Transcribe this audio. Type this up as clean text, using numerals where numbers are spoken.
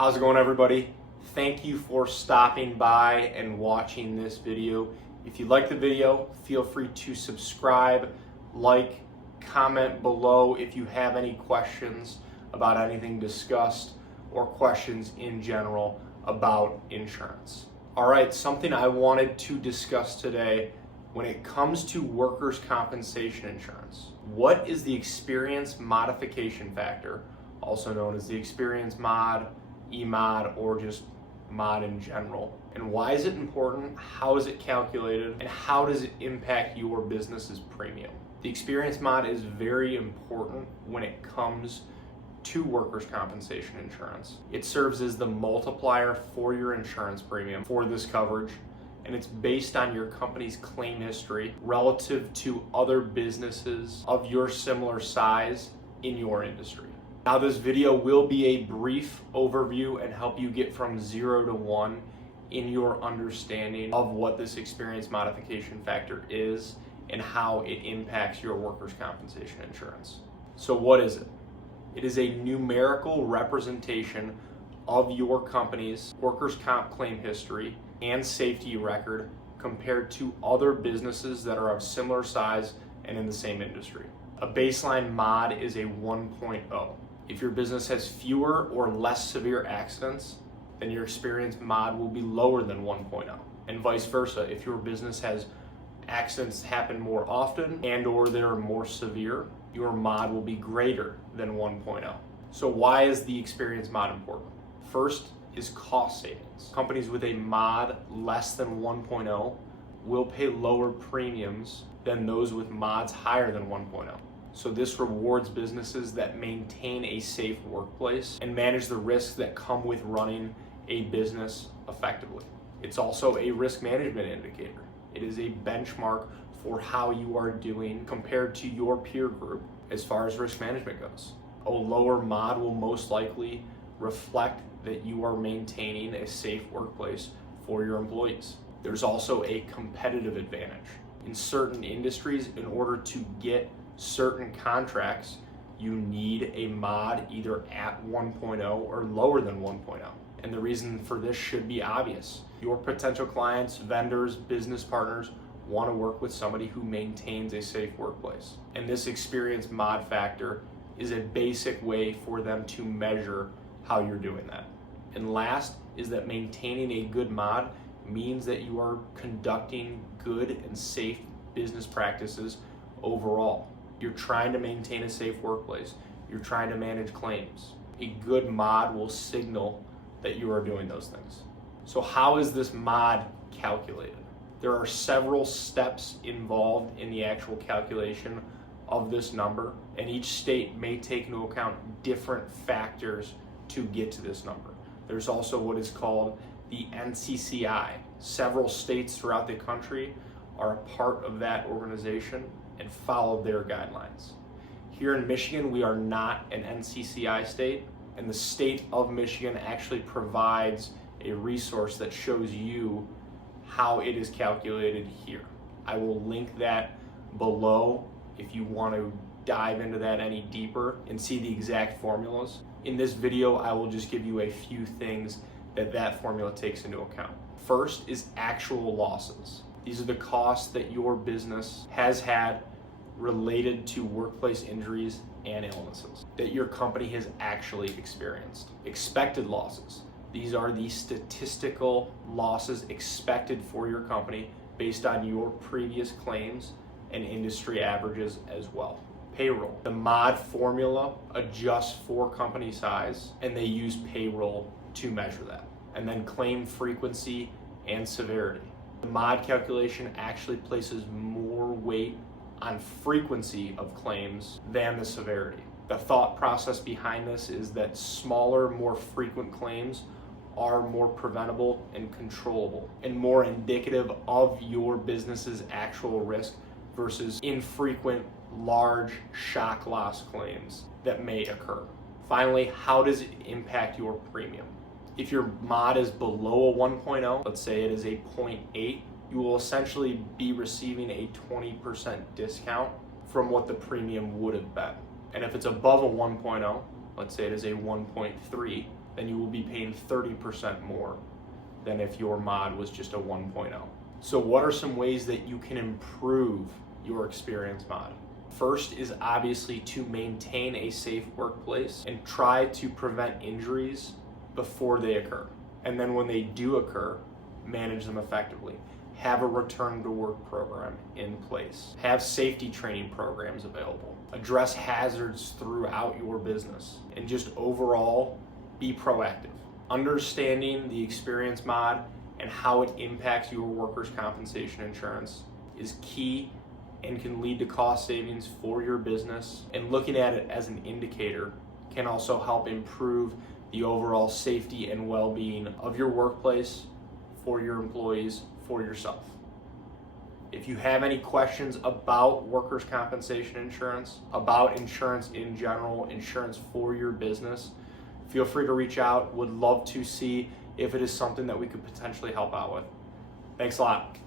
How's it going, everybody? Thank you for stopping by and watching this video. If you like the video, feel free to subscribe, like, comment below if you have any questions about anything discussed or questions in general about insurance. All right, something I wanted to discuss today when it comes to workers' compensation insurance. What is the Experience Modification Factor, also known as the Experience Mod, E-Mod, or just mod in general? And why is it important? How is it calculated? And how does it impact your business's premium? The Experience Mod is very important when it comes to workers' compensation insurance. It serves as the multiplier for your insurance premium for this coverage, and it's based on your company's claim history relative to other businesses of your similar size in your industry. Now, this video will be a brief overview and help you get from 0 to 1 in your understanding of what this Experience Modification Factor is and how it impacts your workers' compensation insurance. So what is it? It is a numerical representation of your company's workers' comp claim history and safety record compared to other businesses that are of similar size and in the same industry. A baseline mod is a 1.0. If your business has fewer or less severe accidents, then your Experience Mod will be lower than 1.0. And vice versa, if your business has accidents happen more often and or they're more severe, your mod will be greater than 1.0. So why is the Experience Mod important? First is cost savings. Companies with a mod less than 1.0 will pay lower premiums than those with mods higher than 1.0. So this rewards businesses that maintain a safe workplace and manage the risks that come with running a business effectively. It's also a risk management indicator. It is a benchmark for how you are doing compared to your peer group as far as risk management goes. A lower mod will most likely reflect that you are maintaining a safe workplace for your employees. There's also a competitive advantage. In certain industries, in order to get certain contracts, you need a mod either at 1.0 or lower than 1.0. And the reason for this should be obvious. Your potential clients, vendors, business partners want to work with somebody who maintains a safe workplace. And this Experience Mod Factor is a basic way for them to measure how you're doing that. And last is that maintaining a good mod means that you are conducting good and safe business practices overall. You're trying to maintain a safe workplace. You're trying to manage claims. A good mod will signal that you are doing those things. So how is this mod calculated? There are several steps involved in the actual calculation of this number, and each state may take into account different factors to get to this number. There's also what is called the NCCI. Several states throughout the country are a part of that organization and follow their guidelines. Here in Michigan, we are not an NCCI state, and the state of Michigan actually provides a resource that shows you how it is calculated here. I will link that below if you want to dive into that any deeper and see the exact formulas. In this video, I will just give you a few things that formula takes into account. First is actual losses. These are the costs that your business has had related to workplace injuries and illnesses that your company has actually experienced. Expected losses. These are the statistical losses expected for your company based on your previous claims and industry averages as well. Payroll. The mod formula adjusts for company size, and they use payroll to measure that. And then claim frequency and severity. The mod calculation actually places more weight on frequency of claims than the severity. The thought process behind this is that smaller, more frequent claims are more preventable and controllable and more indicative of your business's actual risk versus infrequent, large shock loss claims that may occur. Finally, how does it impact your premium? If your mod is below a 1.0, let's say it is a 0.8, you will essentially be receiving a 20% discount from what the premium would have been. And if it's above a 1.0, let's say it is a 1.3, then you will be paying 30% more than if your mod was just a 1.0. So what are some ways that you can improve your Experience mod? First is obviously to maintain a safe workplace and try to prevent injuries before they occur. And then when they do occur, manage them effectively. Have a return to work program in place. Have safety training programs available. Address hazards throughout your business. And just overall, be proactive. Understanding the Experience mod and how it impacts your workers' compensation insurance is key and can lead to cost savings for your business. And looking at it as an indicator can also help improve the overall safety and well-being of your workplace, for your employees, for yourself. If you have any questions about workers' compensation insurance, about insurance in general, insurance for your business, feel free to reach out. Would love to see if it is something that we could potentially help out with. Thanks a lot.